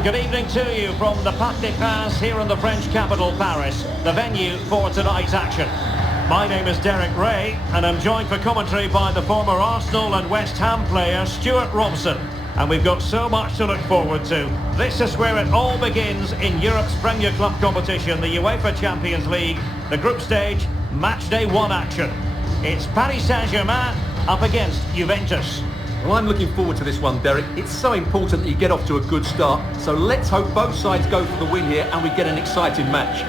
And good evening to you from the Parc des Princes here in the French capital, Paris, the venue for tonight's action. My name is Derek Ray, and I'm joined for commentary by the former Arsenal and West Ham player Stuart Robson. And we've got so much to look forward to. This is where it all begins in Europe's Premier Club competition, the UEFA Champions League, the group stage, match day 1 action. It's Paris Saint-Germain up against Juventus. Well, I'm looking forward to this one, Derek. It's so important that you get off to a good start. So let's hope both sides go for the win here and we get an exciting match.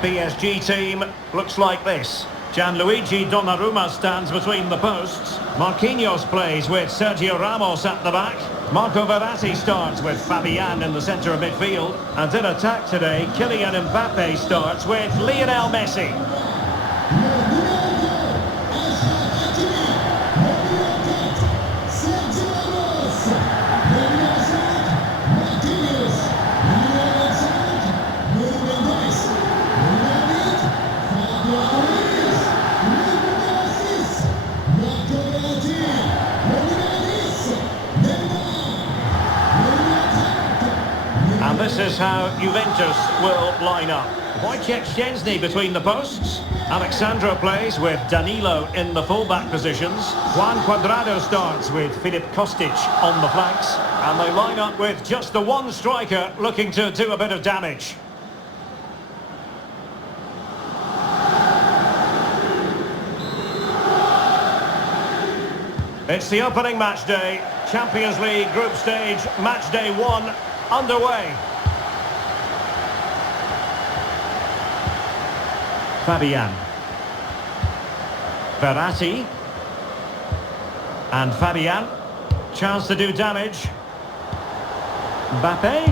PSG team looks like this. Gianluigi Donnarumma stands between the posts. Marquinhos plays with Sergio Ramos at the back. Marco Verratti starts with Fabian in the centre of midfield. And in attack today, Kylian Mbappe starts with Lionel Messi. And this is how Juventus will line up. Wojciech Szczęsny between the posts. Alexandro plays with Danilo in the full-back positions. Juan Cuadrado starts with Filip Kostic on the flanks. And they line up with just the one striker looking to do a bit of damage. It's the opening match day. Champions League group stage, match day 1 underway. Fabian. Verratti. And Fabian. Chance to do damage. Mbappe.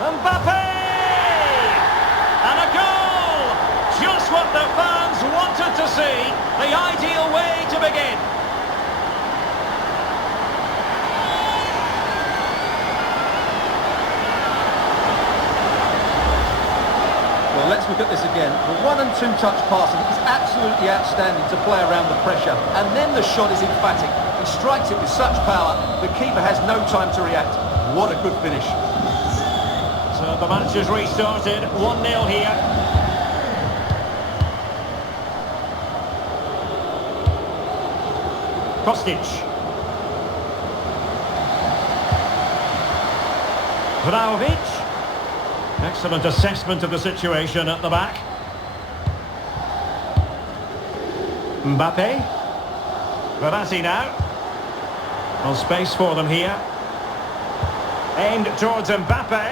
Mbappe! And a goal! Just what the fans wanted to see. The ideal way to begin. Well, let's look at this again. The 1- and 2-touch passing is absolutely outstanding to play around the pressure. And then the shot is emphatic. He strikes it with such power, the keeper has no time to react. What a good finish. So the match has restarted, 1-0 here. Kostic. Vlahovic. Excellent assessment of the situation at the back. Mbappe. Verratti now. Well, space for them here. Aimed towards Mbappe.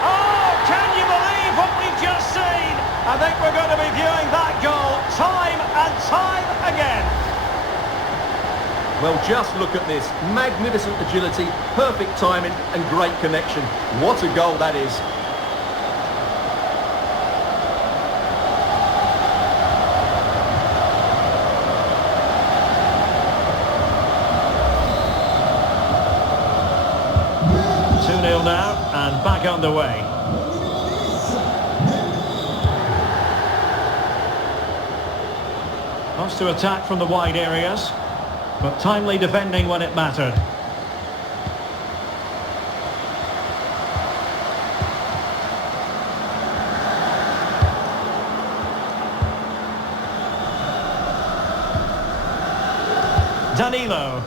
Oh, can you believe what we've just seen? I think we're going to be viewing that goal time and time again. Well, just look at this. Magnificent agility, perfect timing and great connection. What a goal that is. Now and back underway. Wants to attack from the wide areas, but timely defending when it mattered. Danilo.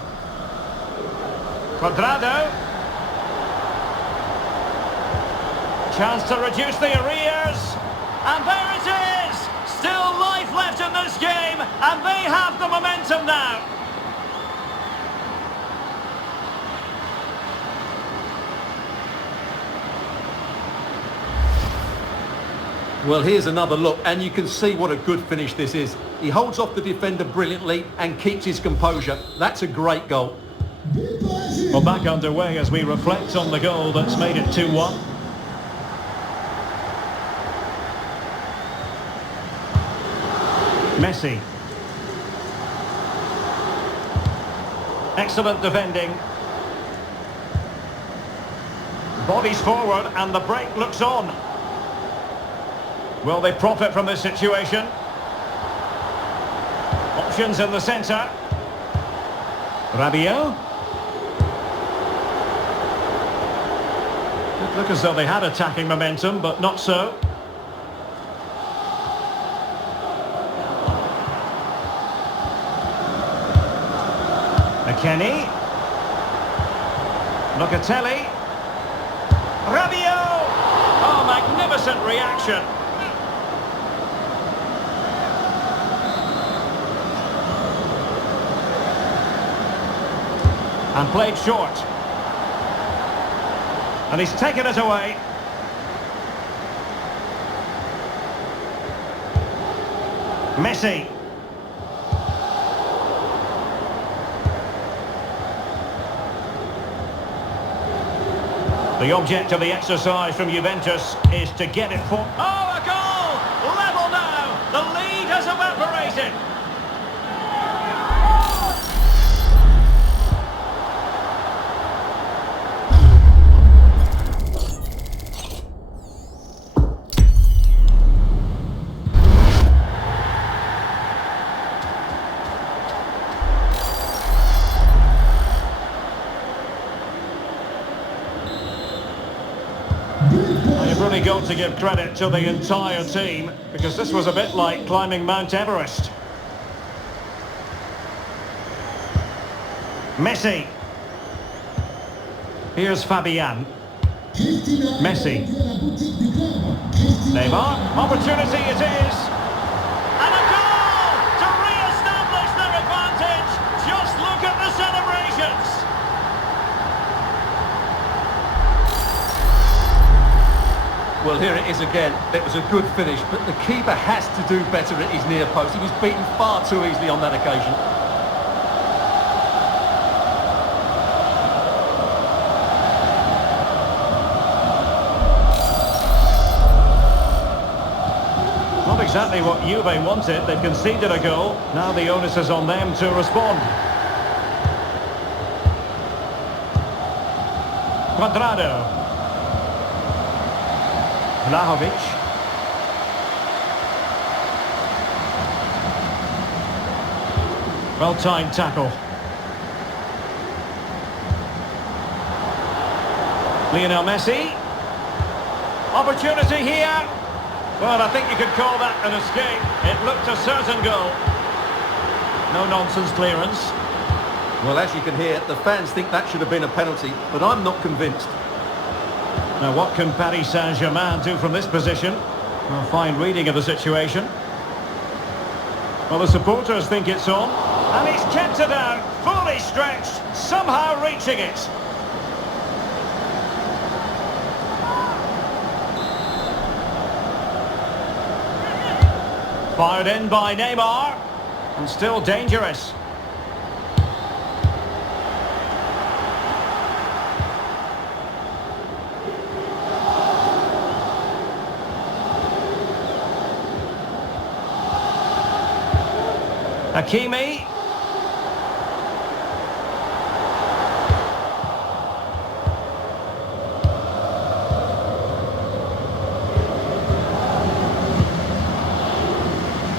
Cuadrado. Chance to reduce the arrears, and there it is! Still life left in this game, and they have the momentum now. Well, here's another look, and you can see what a good finish this is. He holds off the defender brilliantly and keeps his composure. That's a great goal. Well, back underway as we reflect on the goal that's made it 2-1. Messi. Excellent defending. Bodies forward and the break looks on. Will they profit from this situation? Options in the centre. Rabiot. It looked as though they had attacking momentum, but not so. McKennie. Locatelli. Rabiot! Oh, magnificent reaction. And played short. And he's taken it away. Messi. The object of the exercise from Juventus is to get it for... Oh, a goal! Level now! The lead has evaporated! You've really got to give credit to the entire team, because this was a bit like climbing Mount Everest. Messi. Here's Fabian. Messi. Neymar. Opportunity it is. And a goal to re-establish their advantage. Just look at the celebrations. Well, here it is again. It was a good finish, but the keeper has to do better at his near post. He was beaten far too easily on that occasion. Not exactly what Juve wanted. They've conceded a goal. Now the onus is on them to respond. Cuadrado. Vlahovic. Well-timed tackle. Lionel Messi. Opportunity here. Well, I think you could call that an escape. It looked a certain goal. No nonsense clearance. Well, as you can hear, the fans think that should have been a penalty, but I'm not convinced. Now, what can Paris Saint-Germain do from this position? A fine reading of the situation. Well, the supporters think it's on. And he's kept it out, fully stretched, somehow reaching it. Fired in by Neymar. And still dangerous. Hakimi.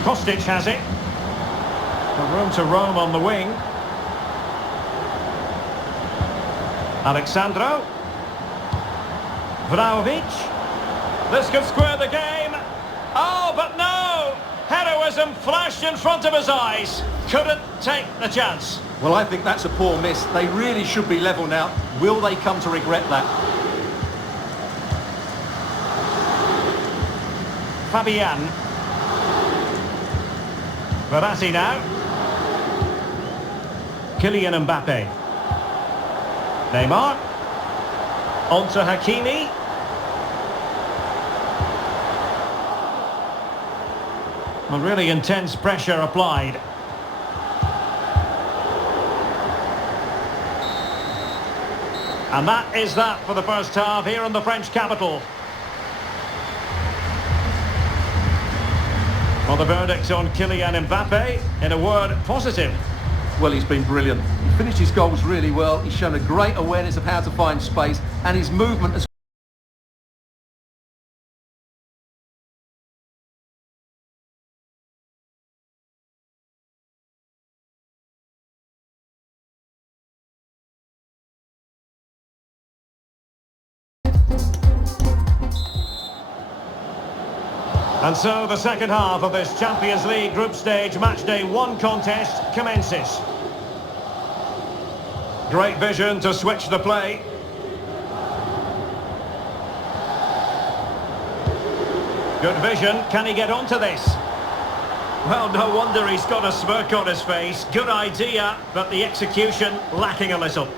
Kostic has it. Room to roam on the wing. Alexandro. Vlahovic. This could square the game. Oh, but no! Heroism flashed in front of his eyes. Couldn't take the chance. Well, I think that's a poor miss. They really should be level now. Will they come to regret that? Fabian. Verratti now. Kylian Mbappe. Neymar. On to Hakimi. And really intense pressure applied. And that is that for the first half here in the French capital. Well, the verdict on Kylian Mbappe, in a word, positive. Well, he's been brilliant. He finished his goals really well. He's shown a great awareness of how to find space, and his movement has... And so the second half of this Champions League group stage matchday 1 contest commences. Great vision to switch the play. Good vision. Can he get onto this? Well, no wonder he's got a smirk on his face. Good idea, but the execution lacking a little.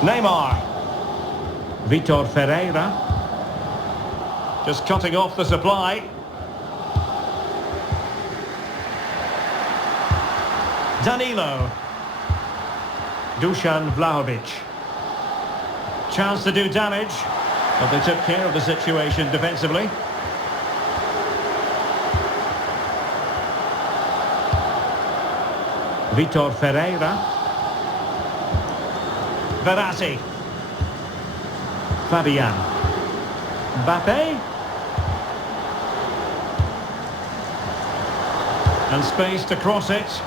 Neymar. Vitor Ferreira. Just cutting off the supply. Danilo. Dusan Vlahovic. Chance to do damage, but they took care of the situation defensively. Vitor Ferreira. Verratti. Fabian. Mbappe. And space to cross it.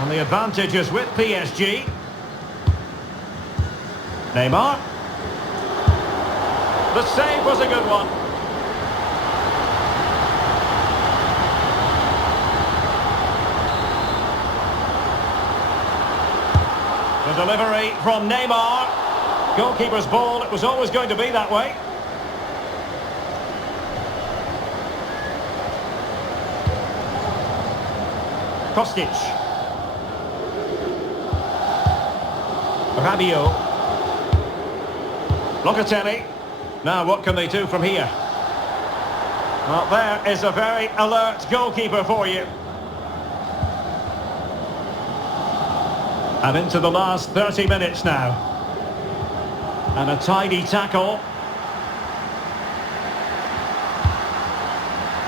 And the advantage is with PSG. Neymar. The save was a good one. The delivery from Neymar. Goalkeeper's ball, it was always going to be that way. Kostic. Rabiot. Locatelli. Now what can they do from here? Well, there is a very alert goalkeeper for you. And into the last 30 minutes now. And a tidy tackle.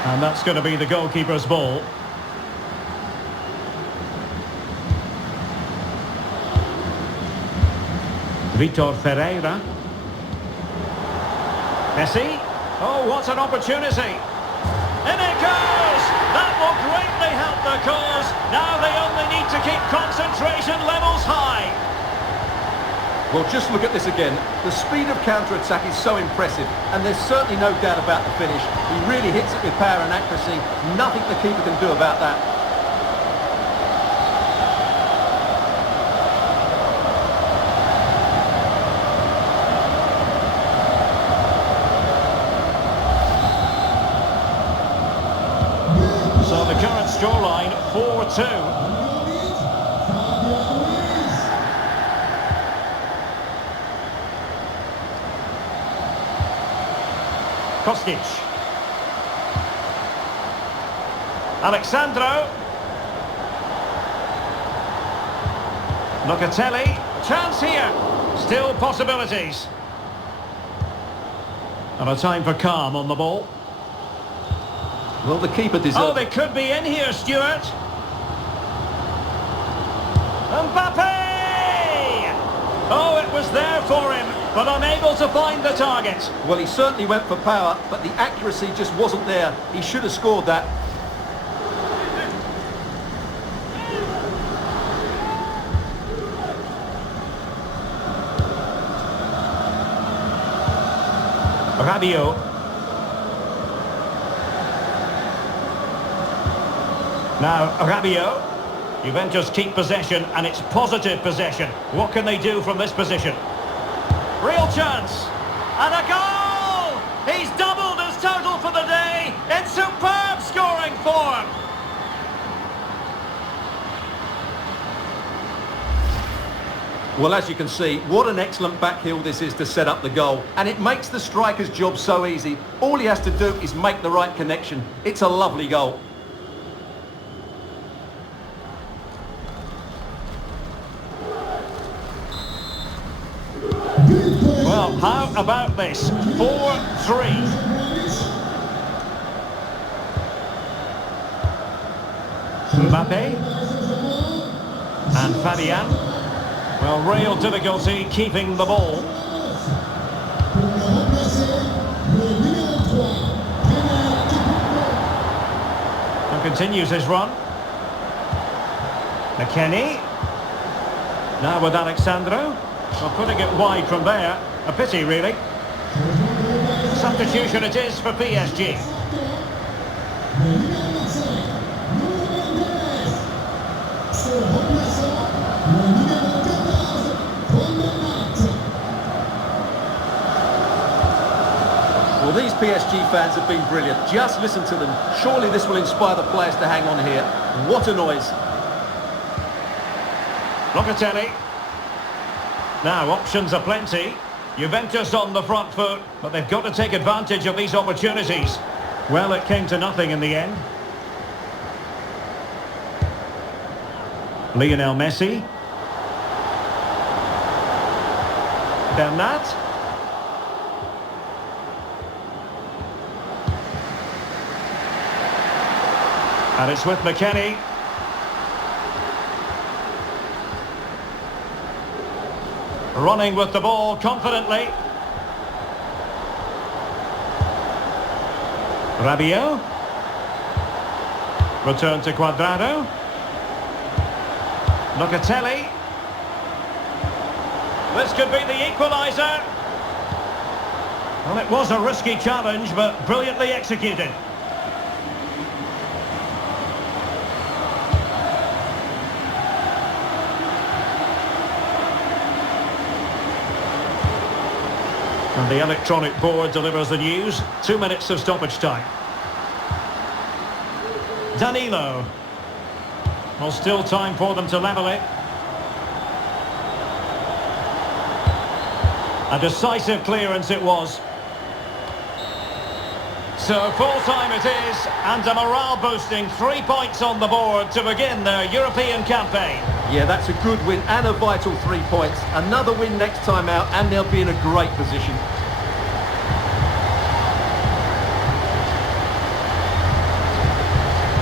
And that's going to be the goalkeeper's ball. Vitor Ferreira. Messi. Oh, what an opportunity. In it goes! That will greatly help the cause. Now they only need to keep concentration levels high. Well, just look at this again. The speed of counter-attack is so impressive, and there's certainly no doubt about the finish. He really hits it with power and accuracy. Nothing the keeper can do about that. So the current scoreline, 4-2. Kostic. Alexandro. Locatelli. Chance here. Still possibilities. And a time for calm on the ball. Well, the keeper deserves... Oh, they could be in here, Stuart. Mbappe! Oh, it was there for him, but unable to find the target. Well, he certainly went for power, but the accuracy just wasn't there. He should have scored that. Rabiot. Now, Rabiot. Juventus keep possession, and it's positive possession. What can they do from this position? Real chance. And a goal! He's doubled his total for the day in superb scoring form. Well, as you can see, what an excellent back heel this is to set up the goal. And it makes the striker's job so easy. All he has to do is make the right connection. It's a lovely goal. Well, how about this? 4-3. Mbappe and Fabian. Well, real difficulty keeping the ball. And continues his run. McKennie. Now with Alexandro. Well, putting it wide from there. A pity, really. Substitution it is for PSG. Well, these PSG fans have been brilliant. Just listen to them. Surely this will inspire the players to hang on here. What a noise. Locatelli. Now, options are plenty. Juventus on the front foot, but they've got to take advantage of these opportunities. Well, it came to nothing in the end. Lionel Messi. Bernat. And it's with McKennie. Running with the ball confidently. Rabiot. Return to Cuadrado. Locatelli. This could be the equaliser. Well, it was a risky challenge, but brilliantly executed. And the electronic board delivers the news. 2 minutes of stoppage time. Danilo. Well, still time for them to level it. A decisive clearance it was. So full-time it is, and a morale-boosting 3 points on the board to begin their European campaign. Yeah, that's a good win and a vital 3 points. Another win next time out, and they'll be in a great position.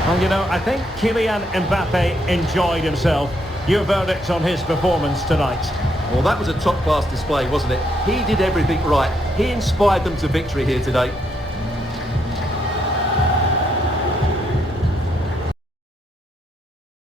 And you know, I think Kylian Mbappe enjoyed himself. Your verdict on his performance tonight? Well, that was a top-class display, wasn't it? He did everything right. He inspired them to victory here today.